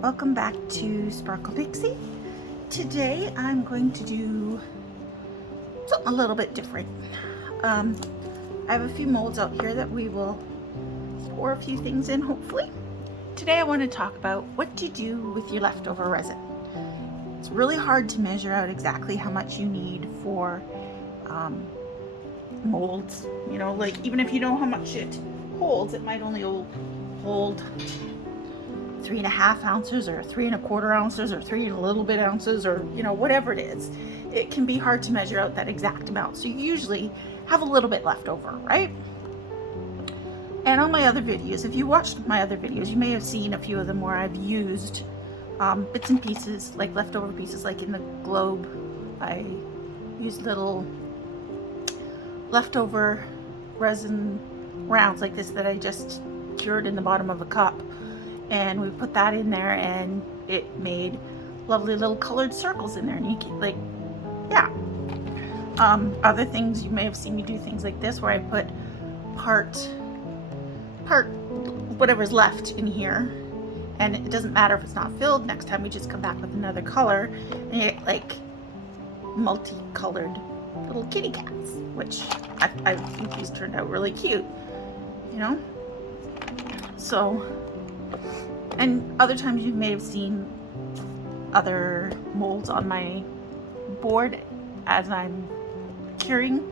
Welcome back to Sparkle Pixie. Today I'm going to do something a little bit different. I have a few molds out here that we will pour a few things in, hopefully. Today I want to talk about what to do with your leftover resin. It's really hard to measure out exactly how much you need for molds. You know, like even if you know how much it holds, it might only hold 3.5 ounces or 3.25 ounces or 3 and a little bit ounces, or you know, whatever it is. It can be hard to measure out that exact amount, so you usually have a little bit left over, right? And on my other videos, if you watched my other videos, you may have seen a few of them where I've used bits and pieces, like leftover pieces, like in the globe. I used little leftover resin rounds like this that I just cured in the bottom of a cup. And we put that in there and it made lovely little colored circles in there, and you can, like, yeah. Other things, you may have seen me do things like this where I put part whatever's left in here, and it doesn't matter if it's not filled. Next time we just come back with another color and you get like multicolored little kitty cats, which I think these turned out really cute, you know. So, and other times you may have seen other molds on my board as I'm curing.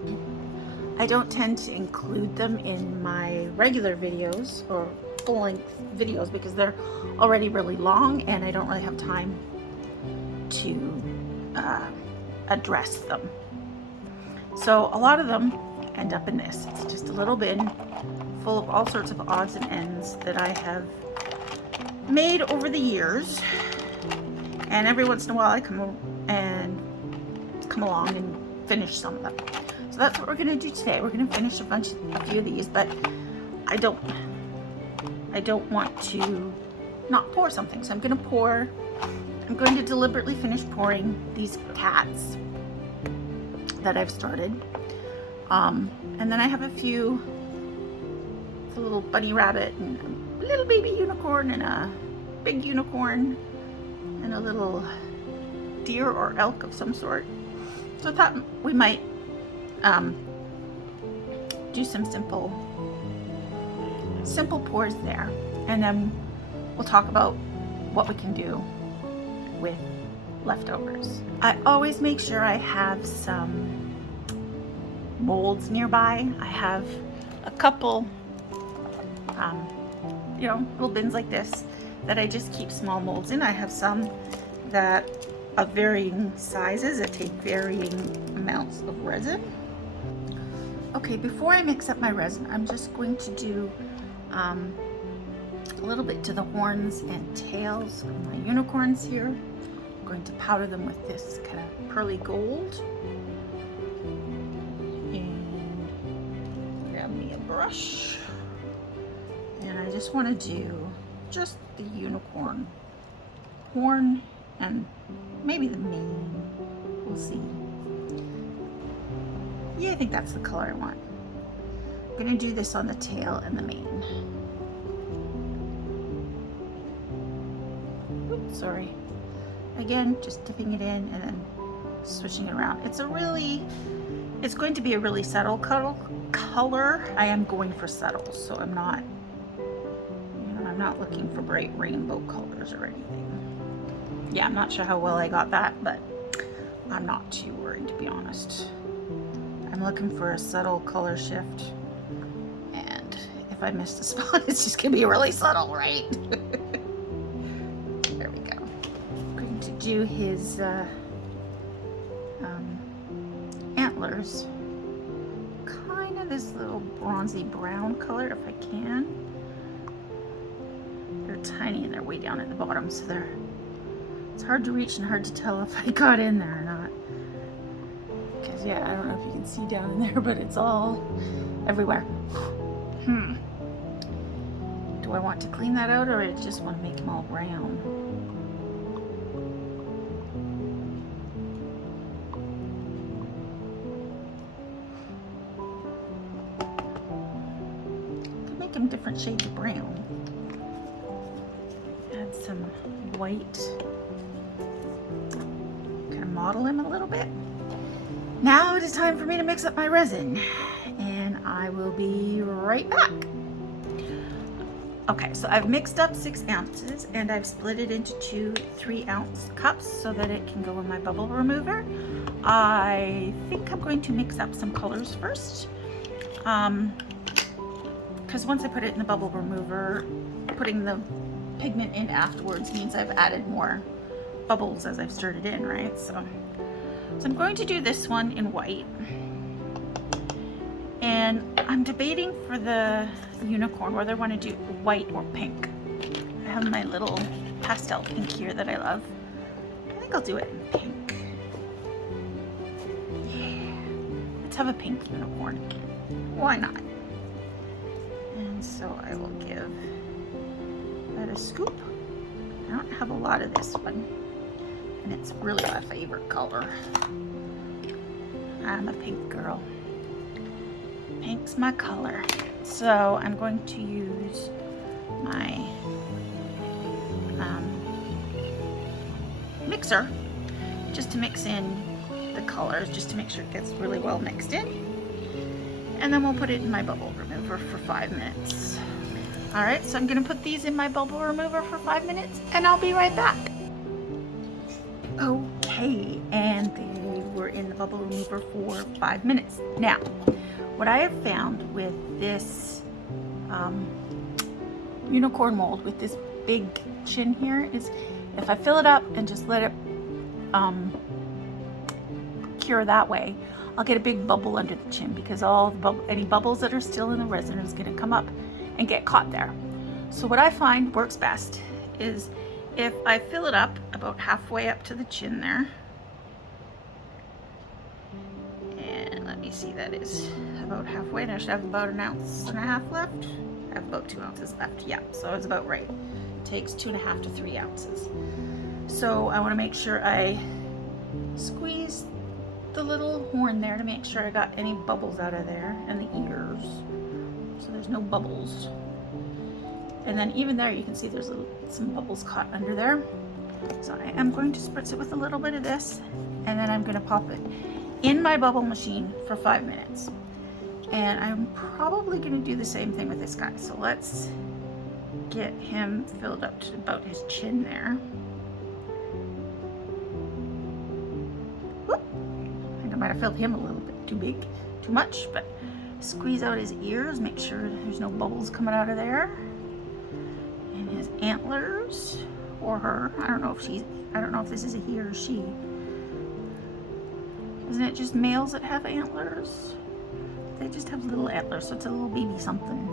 I don't tend to include them in my regular videos or full-length videos because they're already really long and I don't really have time to address them. So a lot of them end up in this. It's just a little bin full of all sorts of odds and ends that I have made over the years, and every once in a while I come along and finish some of them. So that's what we're going to do today. We're going to finish a few of these, but I don't want to not pour something. So I'm going to deliberately finish pouring these cats that I've started. And then I have a few, a little bunny rabbit and a little baby unicorn and a big unicorn and a little deer or elk of some sort. So I thought we might do some simple pours there, and then we'll talk about what we can do with leftovers. I always make sure I have some molds nearby. I have a couple you know, little bins like this that I just keep small molds in. I have some that of varying sizes that take varying amounts of resin. Okay, before I mix up my resin, I'm just going to do a little bit to the horns and tails of my unicorns here. I'm going to powder them with this kind of pearly gold. And grab me a brush. And I just want to do just the unicorn horn and maybe the mane. We'll see. Yeah, I think that's the color I want. I'm going to do this on the tail and the mane. Oops, sorry. Again, just dipping it in and then swishing it around. It's going to be a really subtle color. I am going for subtle, so I'm not looking for bright rainbow colors or anything. Yeah, I'm not sure how well I got that, but I'm not too worried, to be honest. I'm looking for a subtle color shift, and if I miss the spot, it's just gonna be really subtle, right? There we go. I'm going to do his antlers, kind of this little bronzy brown color if I can. They're tiny and they're way down at the bottom, so it's hard to reach and hard to tell if I got in there or not. Because yeah, I don't know if you can see down in there, but it's all everywhere. Do I want to clean that out, or I just want to make them all brown? I can make them different shades of brown. Add get some white, kind of model him a little bit. Now it is time for me to mix up my resin, and I will be right back. Okay, so I've mixed up 6 ounces and I've split it into 2 3-ounce cups so that it can go in my bubble remover. I think I'm going to mix up some colors first, because once I put it in the bubble remover, putting the pigment in afterwards means I've added more bubbles as I've stirred it in, right? So I'm going to do this one in white. And I'm debating for the unicorn whether I want to do white or pink. I have my little pastel pink here that I love. I think I'll do it in pink. Yeah, let's have a pink unicorn. Why not? And so I will give that a scoop. I don't have a lot of this one, and it's really my favorite color. I'm a pink girl. Pink's my color. So I'm going to use my mixer just to mix in the colors, just to make sure it gets really well mixed in. And then we'll put it in my bubble remover for 5 minutes. All right, so I'm gonna put these in my bubble remover for 5 minutes and I'll be right back. Okay, and they were in the bubble remover for 5 minutes. Now, what I have found with this unicorn mold with this big chin here is if I fill it up and just let it cure that way, I'll get a big bubble under the chin, because any bubbles that are still in the resin is going to come up and get caught there. So what I find works best is if I fill it up about halfway up to the chin there, and let me see, that is about halfway, and I should have about 1.5 ounces left. I have about 2 ounces left. Yeah, so it's about right. It takes 2.5 to 3 ounces. So I want to make sure I squeeze the little horn there to make sure I got any bubbles out of there, and the ears, so there's no bubbles. And then even there you can see there's some bubbles caught under there. So I am going to spritz it with a little bit of this, and then I'm going to pop it in my bubble machine for 5 minutes. And I'm probably going to do the same thing with this guy. So let's get him filled up to about his chin there. Whoop. I think I might have filled him a little bit too big, too much, but squeeze out his ears, make sure there's no bubbles coming out of there. And his antlers, or her, I don't know if this is a he or she. Isn't it just males that have antlers? They just have little antlers, so it's a little baby something.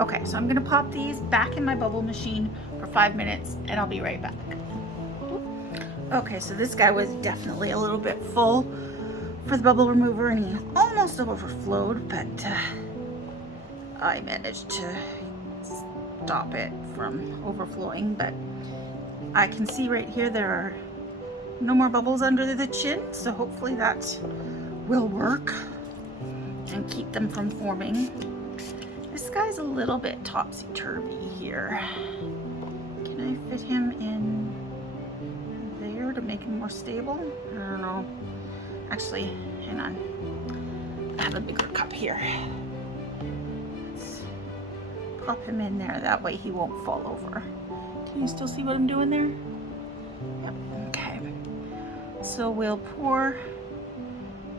Okay, so I'm gonna pop these back in my bubble machine for 5 minutes and I'll be right back. Okay, so this guy was definitely a little bit full for the bubble remover and he almost overflowed, but I managed to stop it from overflowing. But I can see right here there are no more bubbles under the chin, so hopefully that will work and keep them from forming. This guy's a little bit topsy-turvy here. Can I fit him in there to make him more stable? I don't know. Actually, hang on. I have a bigger cup here. Let's pop him in there. That way he won't fall over. Can you still see what I'm doing there? Yep. Okay. So we'll pour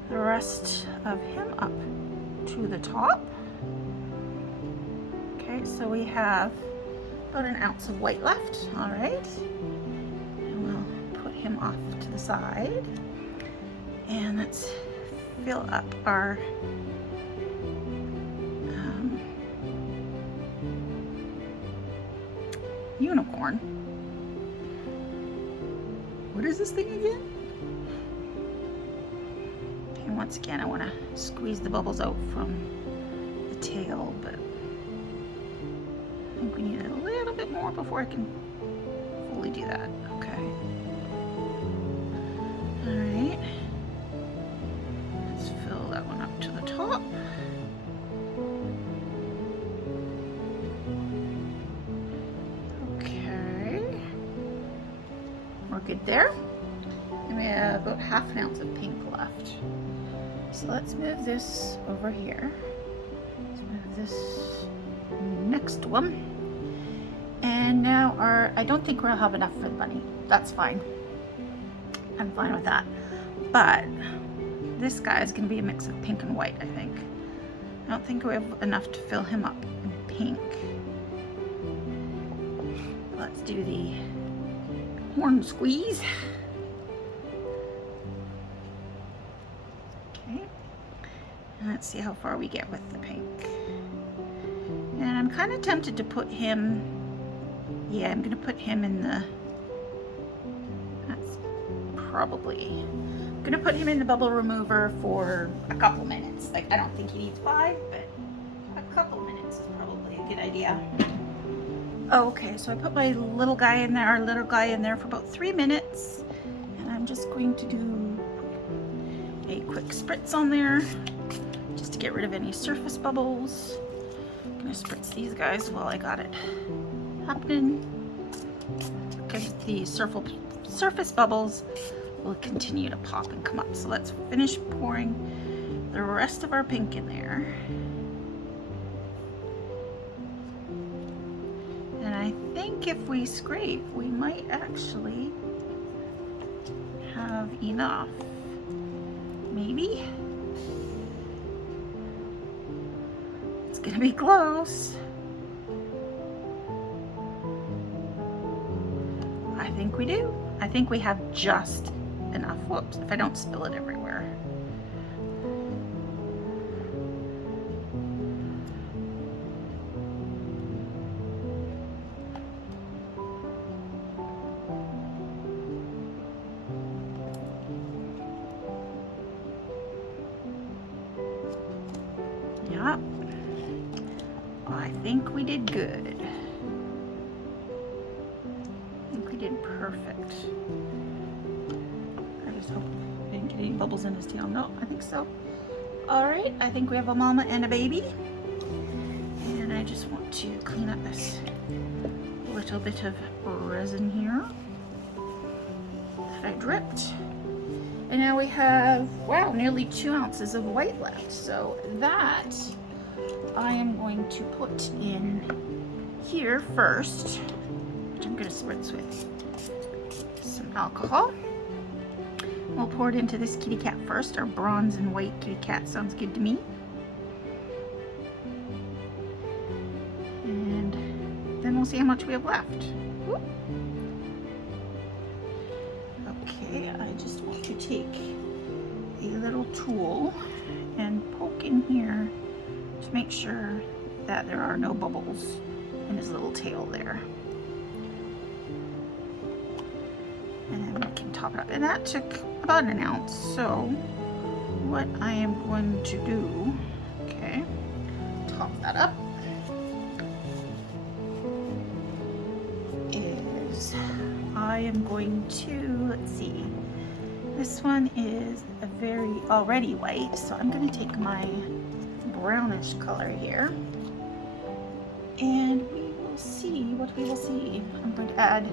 the rest of him up to the top. Okay, so we have about 1 ounce of white left. All right, and we'll put him off to the side, and let's fill up our unicorn. What is this thing again? And once again, I want to squeeze the bubbles out from the tail, but I think we need a little bit more before I can fully do that. Okay. All right. Let's fill that one up to the top. Okay. Good there. And we have about half an ounce of pink left. So let's move this over here. Let's move this next one. And now I don't think we'll have enough for the bunny. That's fine. I'm fine with that. But this guy is going to be a mix of pink and white, I think. I don't think we have enough to fill him up in pink. Let's do the horn squeeze. Okay. And let's see how far we get with the pink. And I'm kind of tempted to put him, yeah, I'm going to put him in the, that's probably, I'm going to put him in the bubble remover for a couple minutes. Like, I don't think he needs 5, but a couple minutes is probably a good idea. Okay, so I put my little guy in there, our little guy in there for about 3 minutes. And I'm just going to do a quick spritz on there just to get rid of any surface bubbles. I'm gonna spritz these guys while I got it happening, because the surface bubbles will continue to pop and come up. So let's finish pouring the rest of our pink in there. And I think if we scrape, we might actually have enough. Maybe. It's gonna be close. I think we do. I think we have just enough. Whoops, if I don't spill it everywhere. Yep. I think we did good. I think we did perfect. I just hope I didn't get any bubbles in his tail. No, I think so. Alright, I think we have a mama and a baby. And I just want to clean up this little bit of resin here that I dripped. And now we have, wow, nearly 2 ounces of white left. So that I am going to put in here first, which I'm going to spritz with some alcohol. We'll pour it into this kitty cat first. Our bronze and white kitty cat sounds good to me. And then we'll see how much we have left. Whoop. Okay, I just want to take a little tool and poke in here to make sure that there are no bubbles in his little tail there. And then we can top it up. And that took about an ounce. So what I am going to do, okay, top that up, is I am going to, let's see, this one is a very already white, so I'm going to take my brownish color here, and we will see what we will see. I'm going to add,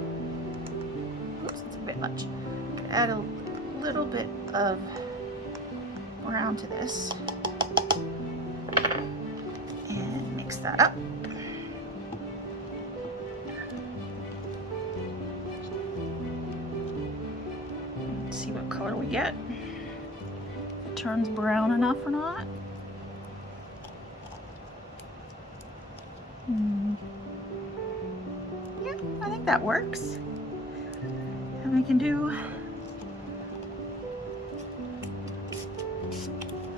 oops, it's a bit much. I'm going to add a little bit of brown to this and mix that up. See what color we get. If it turns brown enough or not. Yeah, I think that works. And we can do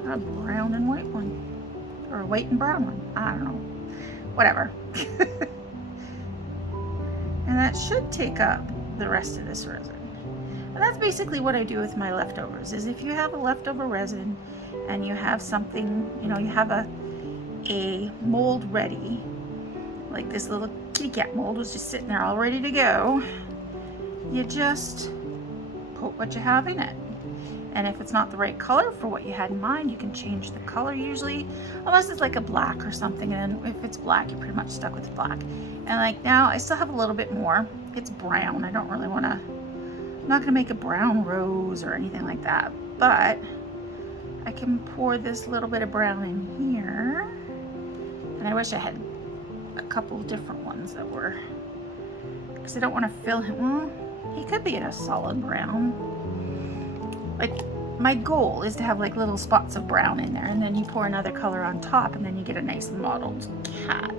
a brown and white one, or a white and brown one. I don't know. Whatever. And that should take up the rest of this resin. And that's basically what I do with my leftovers, is if you have a leftover resin and you have something, you know, you have a mold ready, like this little kitty cat mold was just sitting there all ready to go, you just put what you have in it. And if it's not the right color for what you had in mind, you can change the color usually, unless it's like a black or something. And then if it's black, you're pretty much stuck with black. And like now, I still have a little bit more. It's brown. I don't really want to I'm not gonna make a brown rose or anything like that, but I can pour this little bit of brown in here. And I wish I had a couple different ones that were, because I don't want to fill him. Well, he could be in a solid brown. Like, my goal is to have like little spots of brown in there, and then you pour another color on top, and then you get a nice mottled cat.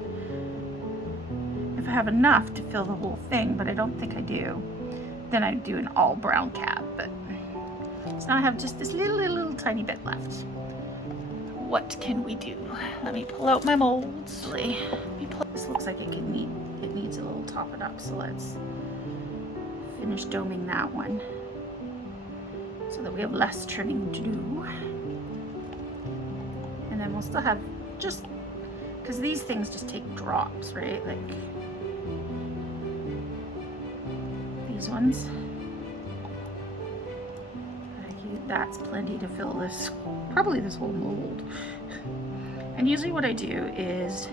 If I have enough to fill the whole thing, but I don't think I do, then I'd do an all brown cat. But so now I have just this little tiny bit left. What can we do? Let me pull out my molds. This looks like it needs a little topping up, so let's finish doming that one so that we have less trimming to do. And then we'll still have, just because these things just take drops, right? Like these ones. That's plenty to fill this, probably this whole mold. And usually what I do is,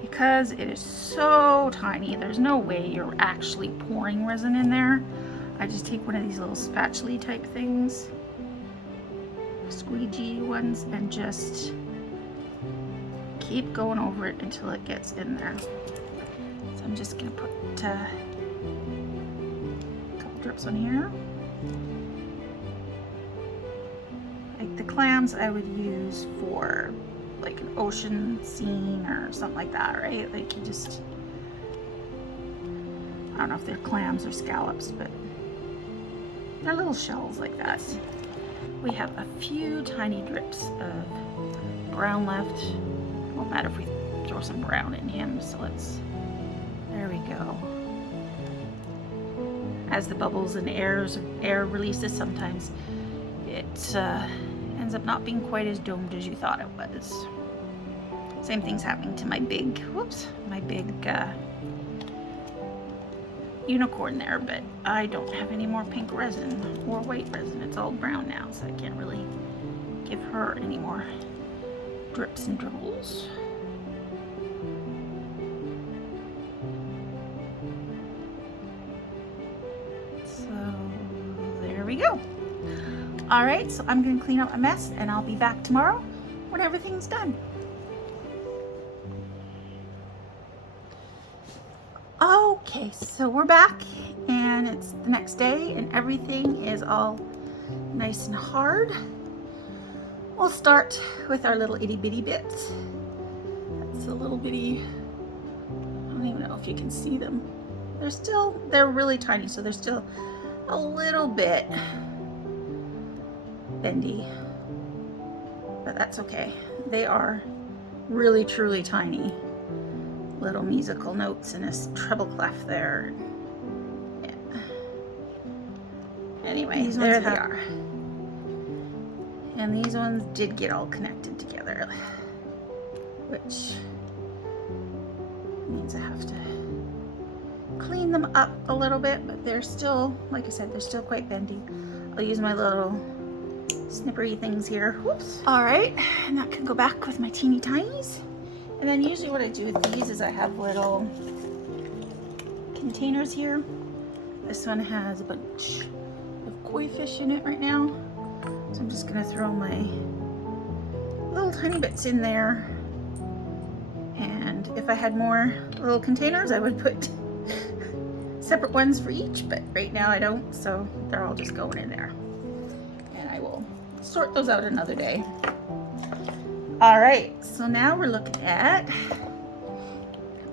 because it is so tiny, there's no way you're actually pouring resin in there. I just take one of these little spatula type things, squeegee ones, and just keep going over it until it gets in there. So I'm just gonna put a couple drips on here. Like the clams I would use for like an ocean scene or something like that, right? Like you just, I don't know if they're clams or scallops, but they're little shells like that. We have a few tiny drips of brown left. It won't matter if we throw some brown in him, so let's, there we go. As the bubbles and air releases, sometimes it ends up not being quite as domed as you thought it was. Same thing's happening to my big, my big unicorn there, but I don't have any more pink resin or white resin. It's all brown now, so I can't really give her any more drips and dribbles. So there we go. All right, so I'm gonna clean up a mess and I'll be back tomorrow when everything's done. Okay, so we're back and it's the next day and everything is all nice and hard. We'll start with our little itty bitty bits. That's a little bitty, I don't even know if you can see them. They're really tiny, so they're still a little bit bendy, but that's okay. They are really truly tiny little musical notes and a treble clef there. Yeah. Anyway, there they are. And these ones did get all connected together, which means I have to clean them up a little bit, but they're still, like I said, they're still quite bendy. I'll use my little snippery things here. Whoops. All right, and that can go back with my teeny tinies. And then usually what I do with these is I have little containers here. This one has a bunch of koi fish in it right now. So I'm just gonna throw my little tiny bits in there. And if I had more little containers, I would put separate ones for each, but right now I don't, so they're all just going in there. And I will sort those out another day. All right, so now we're looking at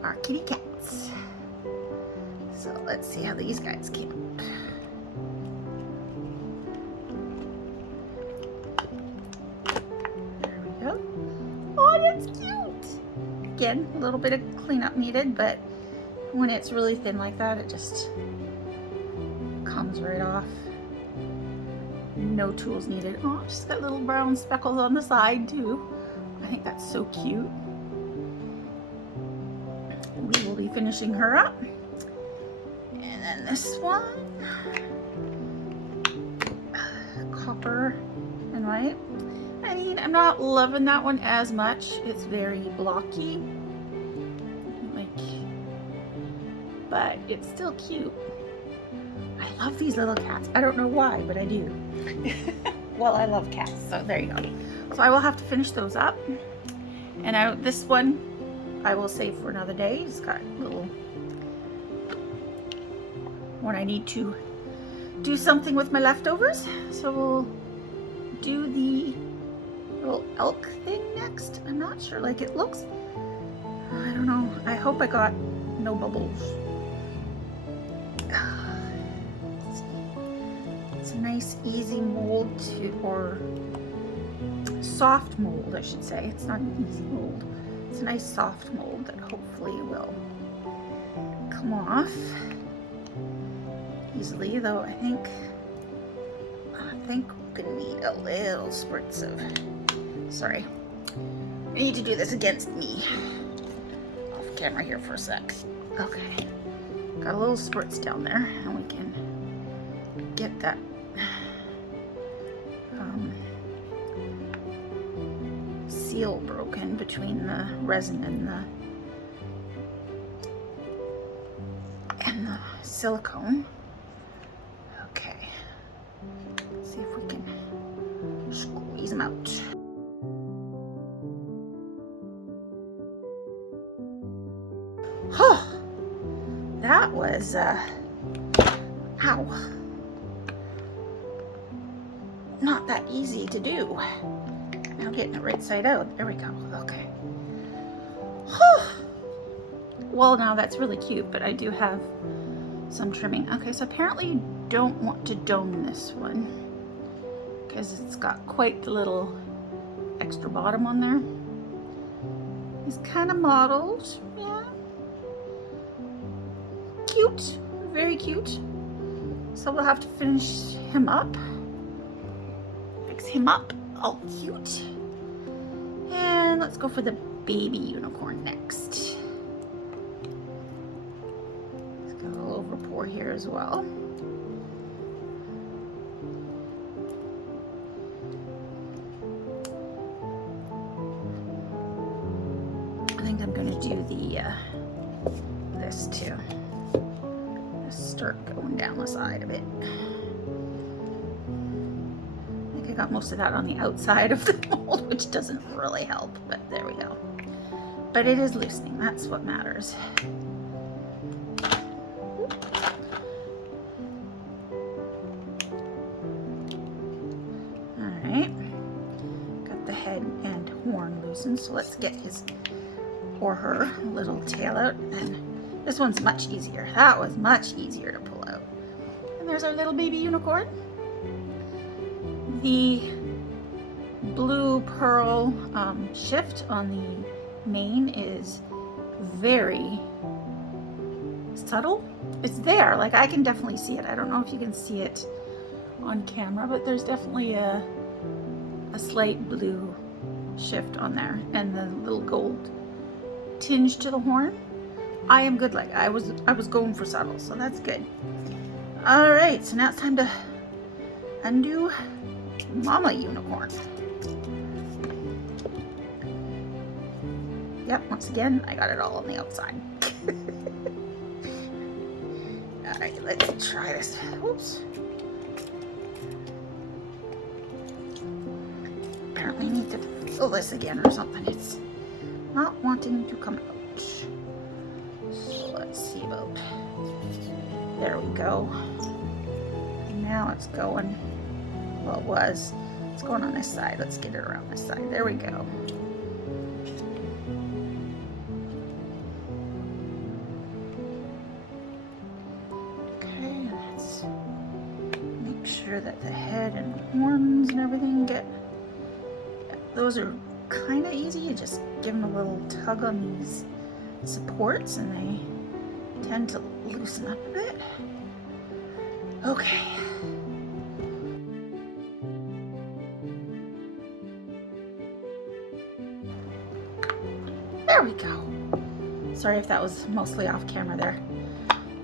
our kitty cats. So let's see how these guys came out. There we go. Oh, that's cute. Again, a little bit of cleanup needed, but when it's really thin like that, it just comes right off. No tools needed. Oh, she's got little brown speckles on the side too. I think that's so cute. We will be finishing her up. And then this one, copper and white. I mean, I'm not loving that one as much. It's very blocky, but it's still cute. I love these little cats. I don't know why, but I do. Well, I love cats, so there you go. So I will have to finish those up. And this one I will save for another day. It's got a little, when I need to do something with my leftovers. So we'll do the little elk thing next. I'm not sure, like it looks, I don't know. I hope I got no bubbles. It's a nice easy mold or soft mold, I should say. It's not an easy mold. It's a nice soft mold that hopefully will come off easily, though I think we're gonna need a little spritz of, sorry, I need to do this against me. Off camera here for a sec. Okay, got a little spritz down there, and we can get that seal broken between the resin and the silicone. Okay, let's see if we can squeeze them out. Oh, that was ow, not that easy to do. Now getting it right side out. There we go. Okay. Well, now that's really cute, but I do have some trimming. Okay, so apparently you don't want to dome this one because it's got quite the little extra bottom on there. He's kind of modeled. Yeah. Cute. Very cute. So we'll have to finish him up. Fix him up. All cute. And let's go for the baby unicorn next. Let's get a little over pour here as well. I think I'm gonna do the this too. The skirt going down the side of it. I got most of that on the outside of the mold, which doesn't really help, but there we go. But it is loosening, that's what matters. Alright, got the head and horn loosened, so let's get his or her little tail out. And this one's much easier. That was much easier to pull out. And there's our little baby unicorn. The blue pearl shift on the mane is very subtle. It's there, like I can definitely see it. I don't know if you can see it on camera, but there's definitely a slight blue shift on there, and the little gold tinge to the horn. I am good, like I was going for subtle, so that's good. All right, so now it's time to undo Mama Unicorn. Yep, once again, I got it all on the outside. Alright, let's try this. Oops. Apparently need to fill this again or something. It's not wanting to come out. So let's see about, there we go. And now it's going, well it was, it's going on this side. Let's get it around this side. There we go. Okay, let's make sure that the head and horns and everything get, those are kind of easy. You just give them a little tug on these supports and they tend to loosen up a bit. Okay. There we go. Sorry if that was mostly off camera there.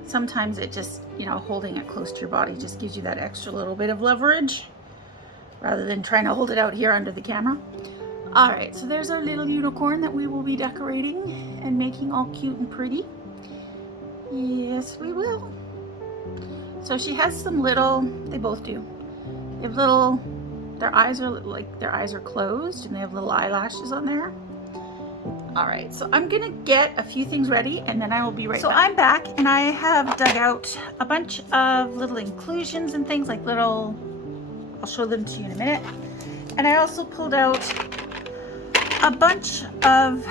Sometimes it just, you know, holding it close to your body just gives you that extra little bit of leverage rather than trying to hold it out here under the camera. All right, so there's our little unicorn that we will be decorating and making all cute and pretty. Yes, we will. So she has some little, they both do. They have little, their eyes are closed and they have little eyelashes on there. All right, so I'm gonna get a few things ready and then I will be right back. So I'm back and I have dug out a bunch of little inclusions and things like little, I'll show them to you in a minute. And I also pulled out a bunch of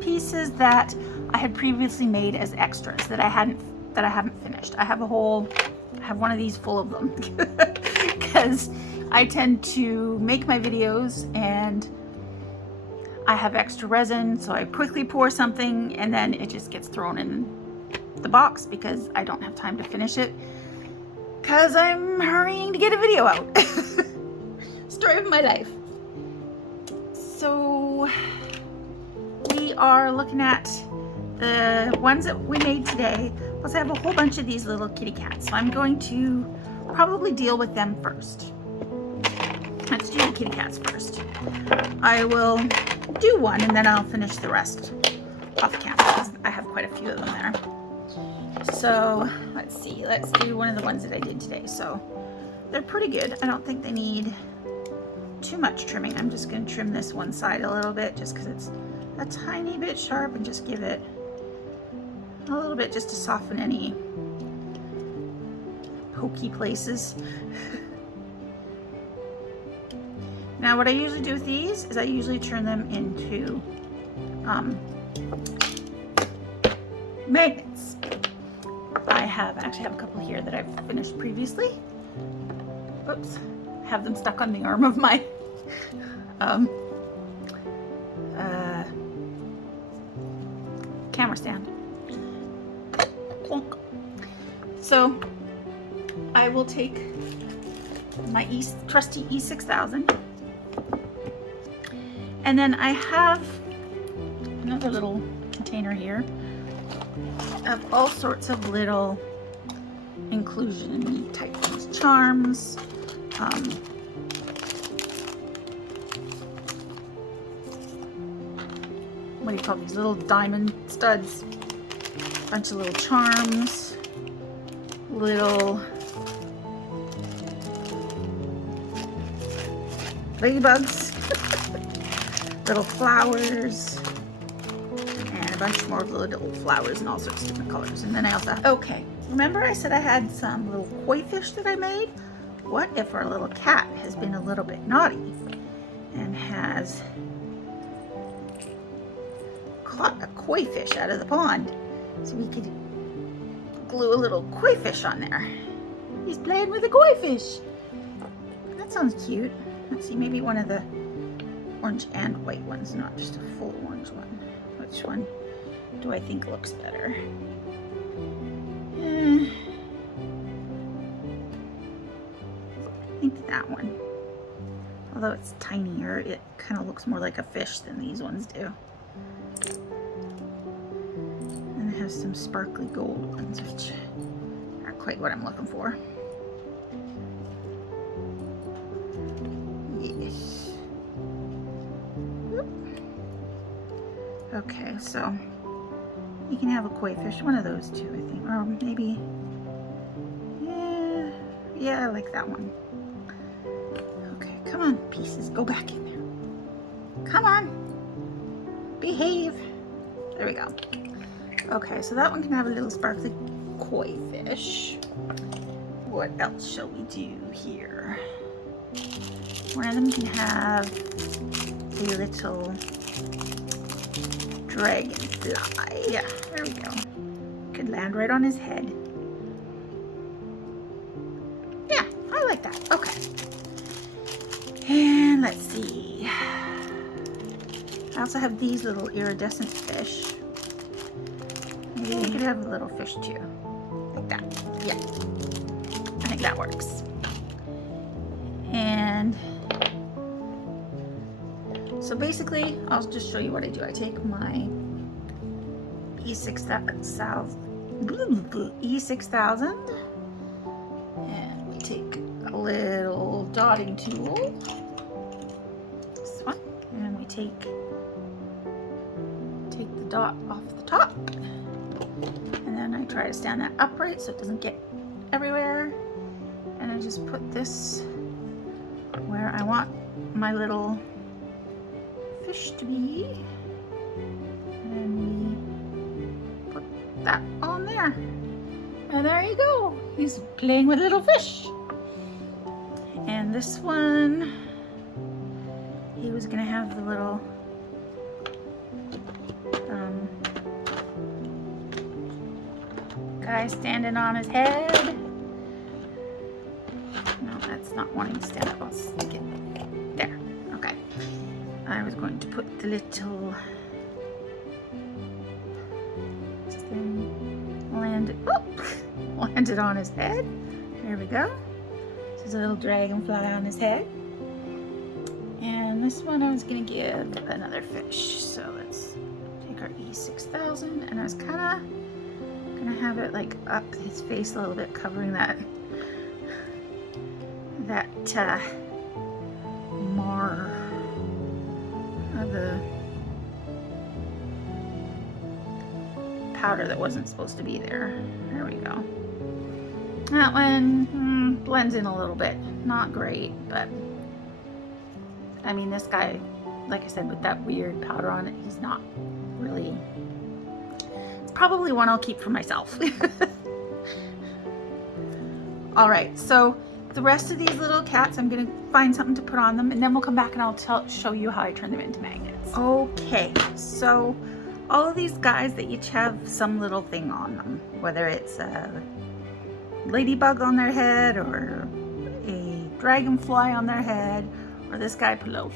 pieces that I had previously made as extras that I haven't finished. I have one of these full of them because I tend to make my videos and I have extra resin, so I quickly pour something and then it just gets thrown in the box because I don't have time to finish it because I'm hurrying to get a video out. Story of my life. So we are looking at the ones that we made today. Plus I have a whole bunch of these little kitty cats, so I'm going to probably deal with them first. Let's do the kitty cats first. I will do one and then I'll finish the rest off camera because I have quite a few of them there. So let's see, let's do one of the ones that I did today. So they're pretty good. I don't think they need too much trimming. I'm just going to trim this one side a little bit just because it's a tiny bit sharp and just give it a little bit just to soften any pokey places. Now what I usually do with these is I usually turn them into magnets. I actually have a couple here that I've finished previously. Oops, have them stuck on the arm of my camera stand. Plonk. So I will take my trusty E6000. And then I have another little container here of all sorts of little inclusion type things. Charms, what do you call these? Little diamond studs. A bunch of little charms, little ladybugs. Little flowers, and a bunch more little flowers in all sorts of different colors. And then I also have, okay, remember I said I had some little koi fish that I made? What if our little cat has been a little bit naughty and has caught a koi fish out of the pond? So we could glue a little koi fish on there. He's playing with a koi fish. That sounds cute. Let's see, maybe one of the orange and white ones, not just a full orange one. Which one do I think looks better? I think that one. Although it's tinier, it kind of looks more like a fish than these ones do. And it has some sparkly gold ones, which aren't quite what I'm looking for. Yes. Okay, so you can have a koi fish, one of those two, I think, or maybe, yeah, I like that one. Okay, come on, pieces, go back in there. Come on, behave. There we go. Okay, so that one can have a little sparkly koi fish. What else shall we do here? One of them can have a little dragonfly. Yeah, there we go. Could land right on his head. Yeah, I like that. Okay. And let's see. I also have these little iridescent fish. Maybe we could have a little fish too. Like that. Yeah. I think that works. And so basically, I'll just show you what I do. I take my E6000 and we take a little dotting tool, this one, and we take the dot off the top, and then I try to stand that upright so it doesn't get everywhere. And I just put this where I want my little fish to be. And we put that on there. And there you go. He's playing with little fish. And this one, he was gonna have the little guy standing on his head. No, that's not wanting to stand up. I'll stick it there. Okay. I was going to put the little thing landed on his head. There we go. There's a little dragonfly on his head. And this one I was gonna give another fish. So let's take our E6000, and I was kinda gonna have it like up his face a little bit, covering that mar of the powder that wasn't supposed to be there. There we go. That one blends in a little bit. Not great, but I mean, this guy, like I said, with that weird powder on it, he's not really... It's probably one I'll keep for myself. All right, so the rest of these little cats, I'm gonna find something to put on them, and then we'll come back and I'll show you how I turn them into magnets. Okay, so all of these guys, they each have some little thing on them, whether it's a ladybug on their head, or a dragonfly on their head, or this guy put a little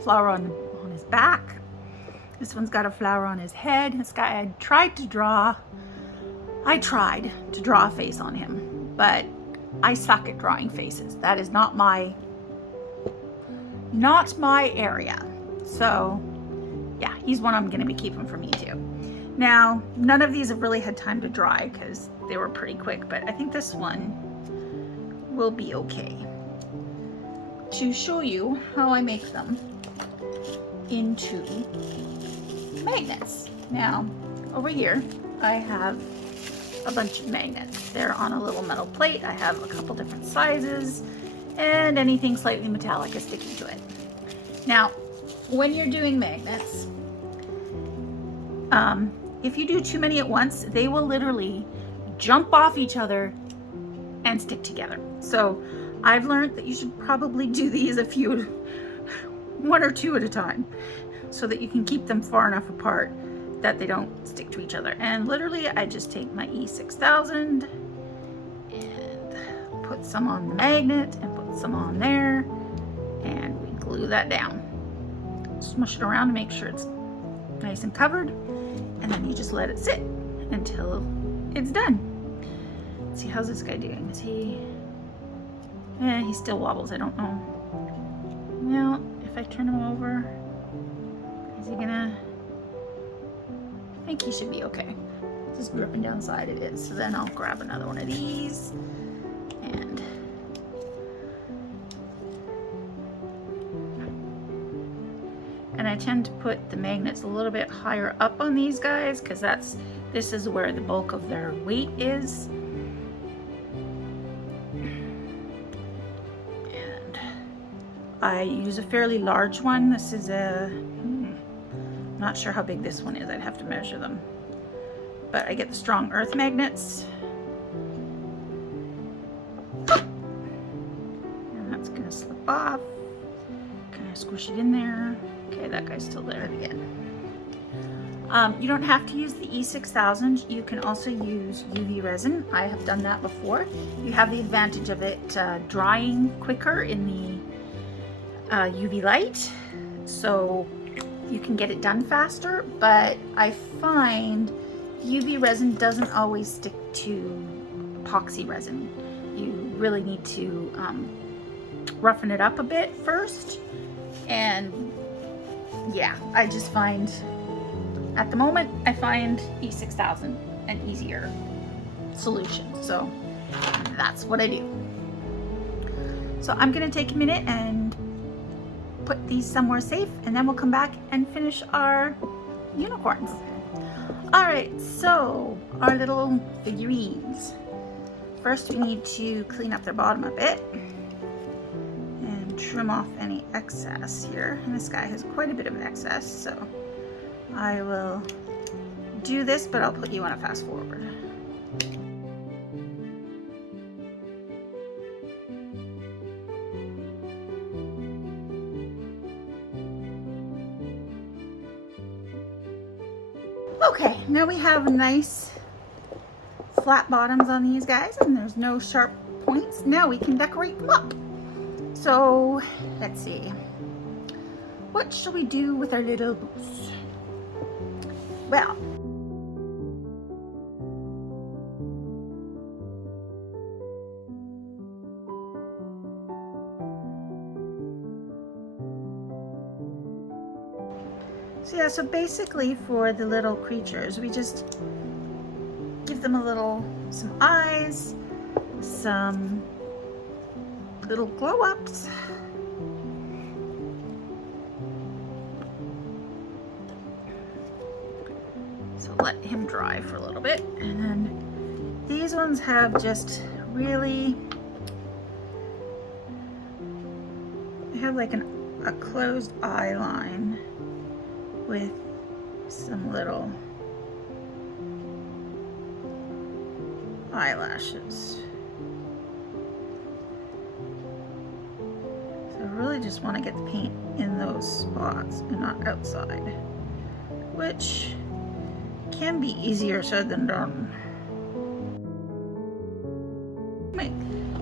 flower on his back. This one's got a flower on his head. This guy, I tried to draw a face on him, but I suck at drawing faces. That is not my area. So yeah, he's one I'm gonna be keeping for me too. Now, none of these have really had time to dry because they were pretty quick, but I think this one will be okay. To show you how I make them into magnets. Now, over here, I have a bunch of magnets. They're on a little metal plate. I have a couple different sizes, and anything slightly metallic is sticking to it. Now, when you're doing magnets, if you do too many at once, they will literally jump off each other and stick together. So I've learned that you should probably do these one or two at a time, so that you can keep them far enough apart that they don't stick to each other. And literally, I just take my E6000 and put some on the magnet and put some on there, and we glue that down. Smush it around to make sure it's nice and covered, and then you just let it sit until it's done. Let's see, how's this guy doing? Is he... he still wobbles, I don't know. Now, if I turn him over, is he gonna... I think he should be okay. Just dripping down the side it is. So then I'll grab another one of these, and I tend to put the magnets a little bit higher up on these guys, because this is where the bulk of their weight is. And I use a fairly large one. This is not sure how big this one is. I'd have to measure them. But I get the strong earth magnets. And that's gonna slip off. Kind of squish it in there. Okay, that guy's still there again. You don't have to use the E6000. You can also use UV resin. I have done that before. You have the advantage of it drying quicker in the UV light, so you can get it done faster, but I find UV resin doesn't always stick to epoxy resin. You really need to roughen it up a bit first, and yeah, I just find, at the moment, I find E6000 an easier solution, so that's what I do. So I'm gonna take a minute and put these somewhere safe, and then we'll come back and finish our unicorns. All right, so our little figurines. first we need to clean up their bottom a bit and trim off any excess here. And this guy has quite a bit of excess, so I will do this, but I'll put you on a fast forward. Okay, now we have nice flat bottoms on these guys, and there's no sharp points. Now we can decorate them up. So let's see, what shall we do with our little boots? Well, so yeah, so basically for the little creatures, we just give them some eyes, some little glow ups. So let him dry for a little bit. And then these ones have just really, they have like a closed eye line with some little eyelashes. So I really just want to get the paint in those spots and not outside, which can be easier said than done.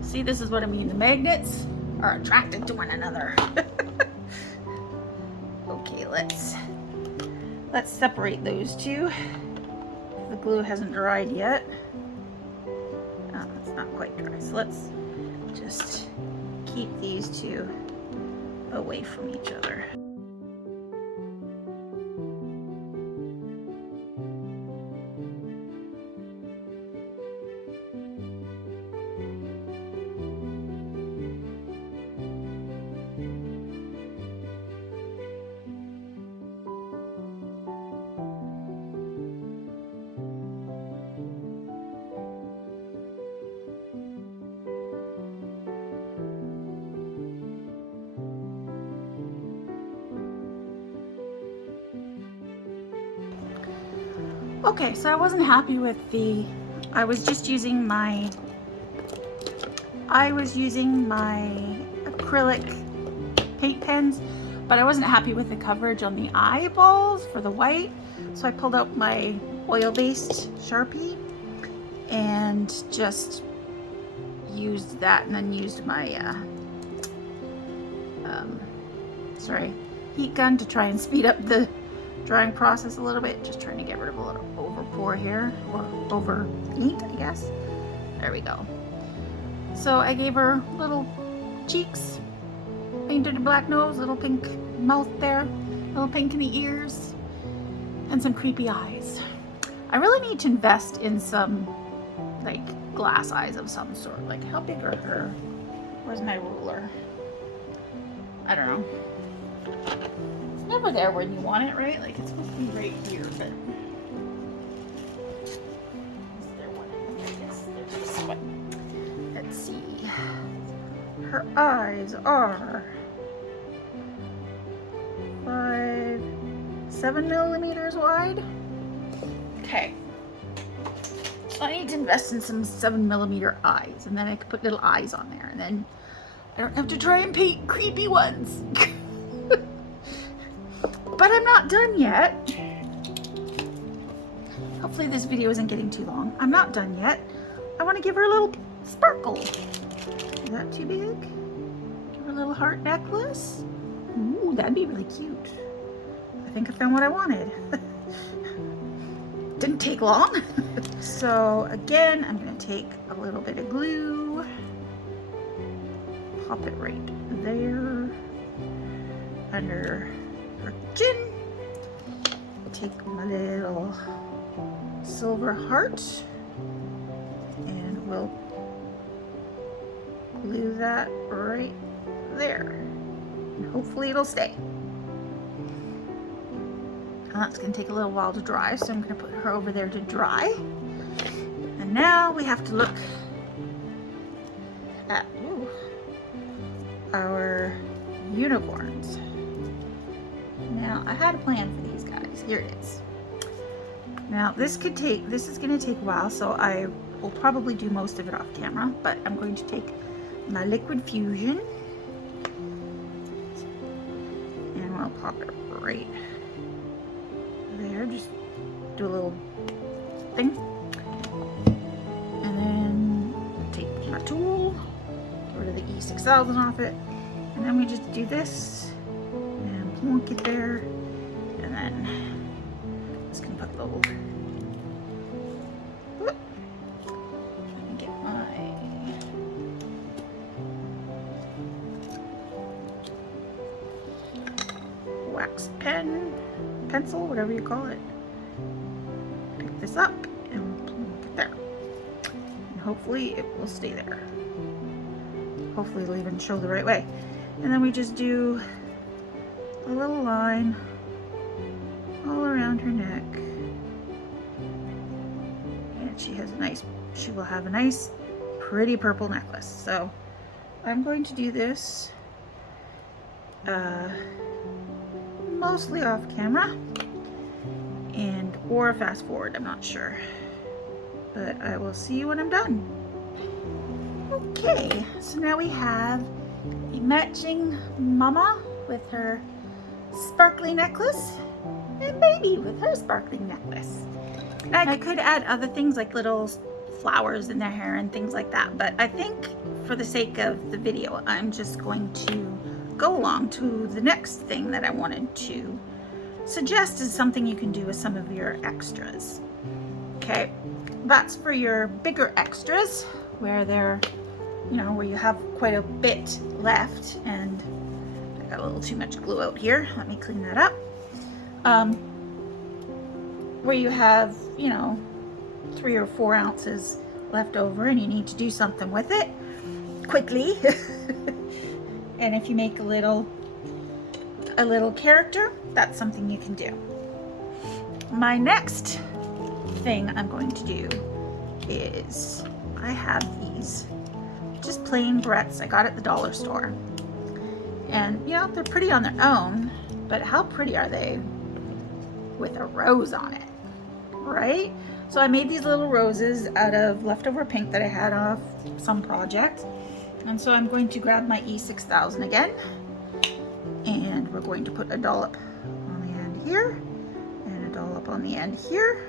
See, this is what I mean. The magnets are attracted to one another. Okay, let's separate those two. The glue hasn't dried yet. Oh, it's not quite dry. So let's just keep these two away from each other. Okay, so I wasn't happy with I was using my acrylic paint pens, but I wasn't happy with the coverage on the eyeballs for the white. So I pulled out my oil-based Sharpie and just used that, and then used my heat gun to try and speed up the drying process a little bit, just trying to get rid of a little overpour here, or over paint, I guess. There we go. So I gave her little cheeks, painted a black nose, little pink mouth there, little pink in the ears, and some creepy eyes. I really need to invest in some like glass eyes of some sort. Like, how big are her? Where's my ruler? I don't know. It's never there when you want it, right? Like, it's supposed to be right here, but is there one? I guess there's this one. Let's see. Her eyes are 7 millimeters wide. Okay. I need to invest in some 7 millimeter eyes, and then I can put little eyes on there, and then I don't have to try and paint creepy ones. But I'm not done yet. Hopefully this video isn't getting too long. I'm not done yet. I want to give her a little sparkle. Is that too big? Give her a little heart necklace. Ooh, that'd be really cute. I think I found what I wanted. Didn't take long. So again, I'm going to take a little bit of glue, pop it right there under her chin. Take my little silver heart and we'll glue that right there. And hopefully it'll stay. Now that's going to take a little while to dry, so I'm going to put her over there to dry. And now we have to look unicorns. Now, I had a plan for these guys. Here it is. Now, this is going to take a while, so I will probably do most of it off camera, but I'm going to take my liquid fusion and I'll pop it right there. Just do a little thing. And then take my tool, get rid of the E6000 off it, and then we just do this and plonk it there, and then just gonna put a little. Let me get my wax pen, pencil, whatever you call it. Pick this up and plonk it there. And hopefully it will stay there. Hopefully it'll even show the right way. And then we just do a little line all around her neck. And she will have a nice, pretty purple necklace. So I'm going to do this mostly off camera or fast forward, I'm not sure. But I will see you when I'm done. Okay, so now we have a matching mama with her sparkly necklace and baby with her sparkling necklace. Now I could add other things like little flowers in their hair and things like that, but I think for the sake of the video, I'm just going to go along to the next thing that I wanted to suggest is something you can do with some of your extras. Okay, that's for your bigger extras where they're, you know, where you have quite a bit left, and I got a little too much glue out here. Let me clean that up. Where you have, you know, 3 or 4 ounces left over and you need to do something with it quickly. And if you make a little character, that's something you can do. My next thing I'm going to do is I have these just plain barrettes I got at the dollar store, and you know, they're pretty on their own, but how pretty are they with a rose on it, right? So I made these little roses out of leftover pink that I had off some project, and so I'm going to grab my E6000 again, and we're going to put a dollop on the end here and a dollop on the end here,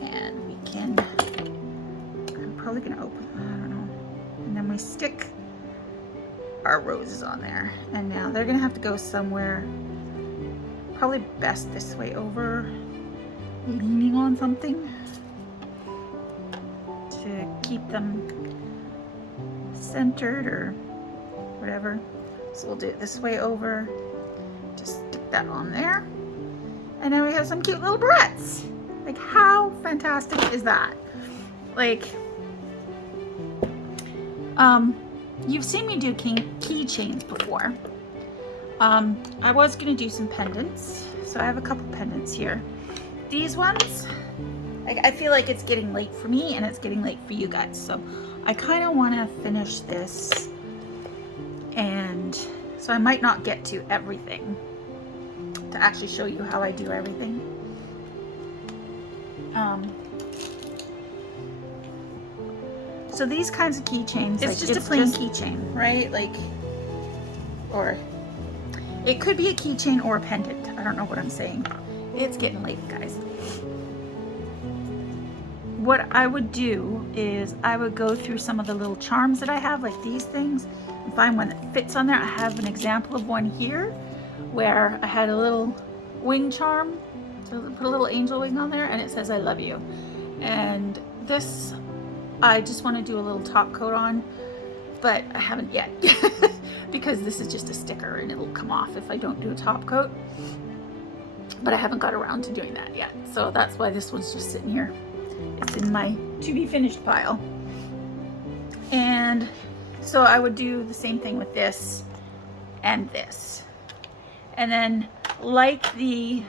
and we can, I'm probably gonna open, I don't know, and then we stick our roses on there. And now they're gonna have to go somewhere, probably best this way over, leaning on something to keep them centered or whatever. So we'll do it this way over, just stick that on there, and now we have some cute little barrettes. Like, how fantastic is that? Like, you've seen me do keychains before. I was gonna do some pendants, so I have a couple pendants here. These ones, like, I feel like it's getting late for me and it's getting late for you guys, so I kind of want to finish this, and so I might not get to everything to actually show you how I do everything. So these kinds of keychains, it's like, just a plain keychain, right? Like, or it could be a keychain or a pendant. I don't know what I'm saying. It's getting late, guys. What I would do is I would go through some of the little charms that I have, like these things, and find one that fits on there. I have an example of one here where I had a little wing charm, so put a little angel wing on there, and it says I love you. And this I just want to do a little top coat on, but I haven't yet because this is just a sticker and it'll come off if I don't do a top coat, but I haven't got around to doing that yet, so that's why this one's just sitting here. It's in my to be finished pile. And so I would do the same thing with this and this. And then, like the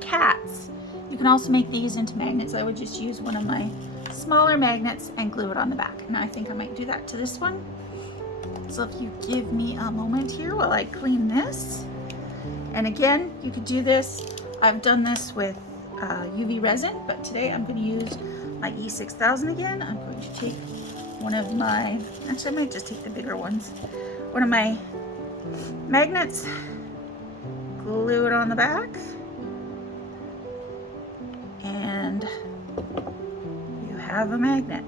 cats, you can also make these into magnets. I would just use one of my smaller magnets and glue it on the back. And I think I might do that to this one. So if you give me a moment here while I clean this, and again, you could do this. I've done this with UV resin, but today I'm going to use my E6000 again. I'm going to take one of my, actually I might just take the bigger ones, one of my magnets, glue it on the back, and you have a magnet.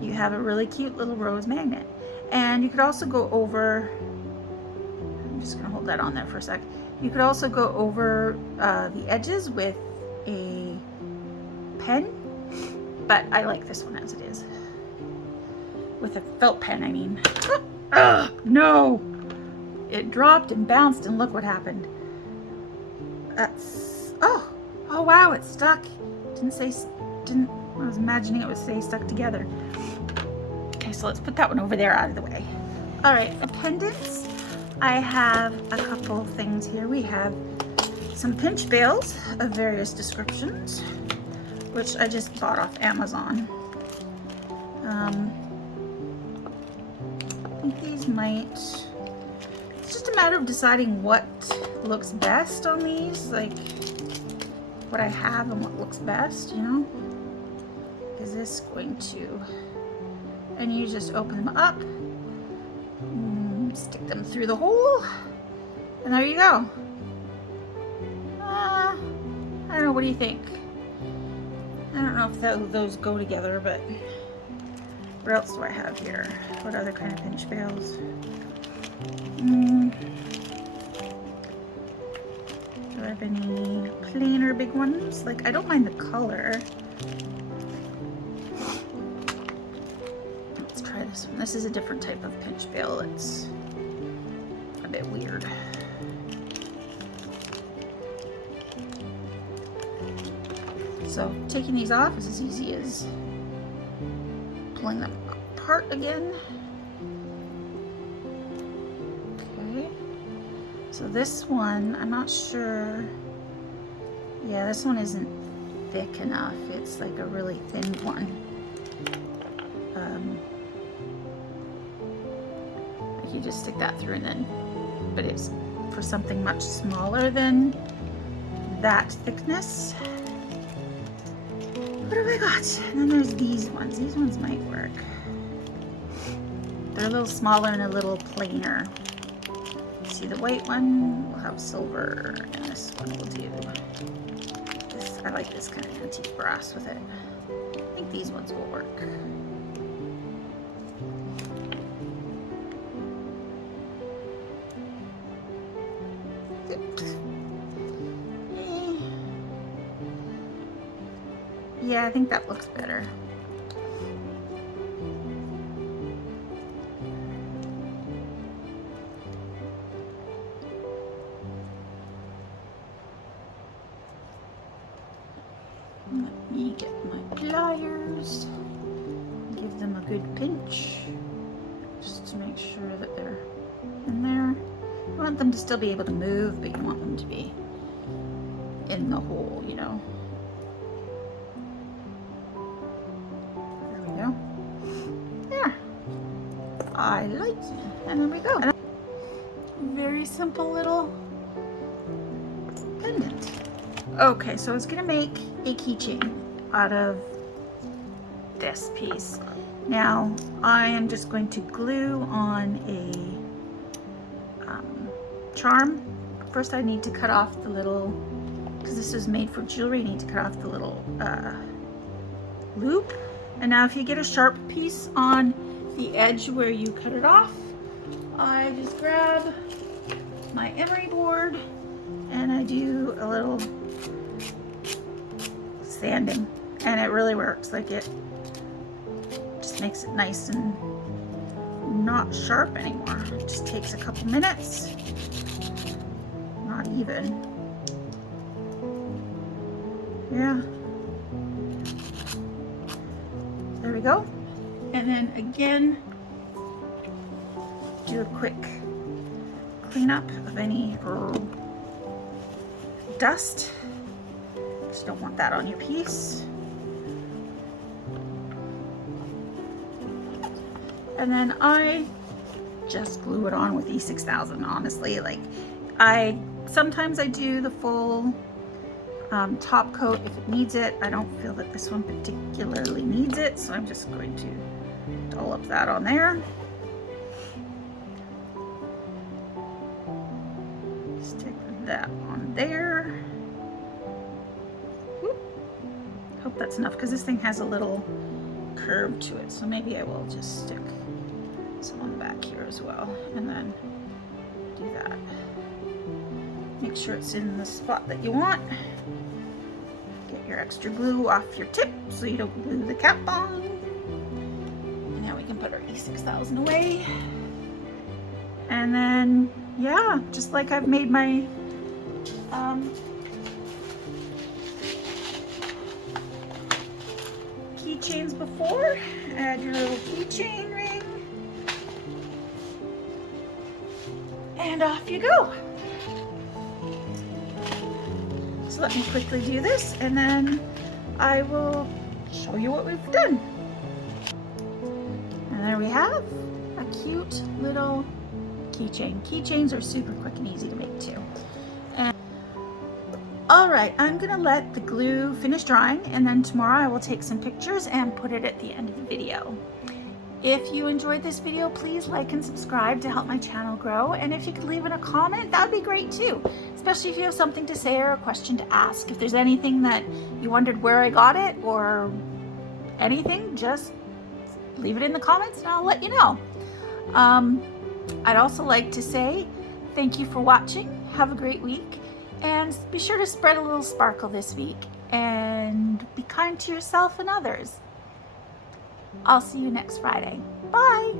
You have a really cute little rose magnet. And you could also go over, I'm just going to hold that on there for a sec. You could also go over the edges with a pen, but I like this one as it is. With a felt pen, I mean. No! It dropped and bounced, and look what happened. That's, oh wow, it stuck. I was imagining it would stay stuck together. Okay, so let's put that one over there out of the way. All right, for pendants, I have a couple things here. We have some pinch bails of various descriptions, which I just bought off Amazon. I think these might, it's just a matter of deciding what looks best on these, like what I have and what looks best, you know? Is this going to, and you just open them up, stick them through the hole, and there you go. I don't know, what do you think? I don't know if those go together, but what else do I have here? What other kind of pinch bails? Do I have any plainer big ones? Like, I don't mind the color. Let's try this one. This is a different type of pinch bail. It's a bit weird. So taking these off is as easy as pulling them apart again. Okay. So this one, I'm not sure. Yeah, this one isn't thick enough. It's like a really thin one. Like you just stick that through and then, but it's for something much smaller than that thickness. What have I got? And then there's these ones. These ones might work. They're a little smaller and a little plainer. See, the white one will have silver, and this one will do this. I like this kind of antique brass with it. I think these ones will work. Yeah, I think that looks better. Let me get my pliers, give them a good pinch, just to make sure that they're in there. You want them to still be able to move, but you want them to be in the hole, you know. I like it. And there we go. Very simple little pendant. Okay, so I was gonna make a keychain out of this piece. Now I am just going to glue on a charm. First I need to cut off the little, because this is made for jewelry, I need to cut off the little loop. And now if you get a sharp piece on the edge where you cut it off, I just grab my emery board and I do a little sanding, and it really works. Like, it just makes it nice and not sharp anymore. It just takes a couple minutes, not even. Yeah, there we go. And then again, do a quick cleanup of any dust. Just don't want that on your piece. And then I just glue it on with E6000, honestly. Like, sometimes I do the full top coat if it needs it. I don't feel that this one particularly needs it, so I'm just going to dollop that on there. Stick that on there. Whoop. Hope that's enough, because this thing has a little curve to it, so maybe I will just stick some on the back here as well, and then do that. Make sure it's in the spot that you want. Get your extra glue off your tip so you don't glue the cap on. And now we can put our E6000 away. And then, yeah, just like I've made my keychains before, add your little keychain ring, and off you go. So let me quickly do this, and then I will show you what we've done. And there we have a cute little keychain. Keychains are super quick and easy to make too. And all right, I'm gonna let the glue finish drying, and then tomorrow I will take some pictures and put it at the end of the video. If you enjoyed this video, please like and subscribe to help my channel grow. And if you could leave in a comment, that would be great too. Especially if you have something to say or a question to ask. If there's anything that you wondered where I got it or anything, just leave it in the comments and I'll let you know. I'd also like to say thank you for watching. Have a great week. And be sure to spread a little sparkle this week. And be kind to yourself and others. I'll see you next Friday. Bye!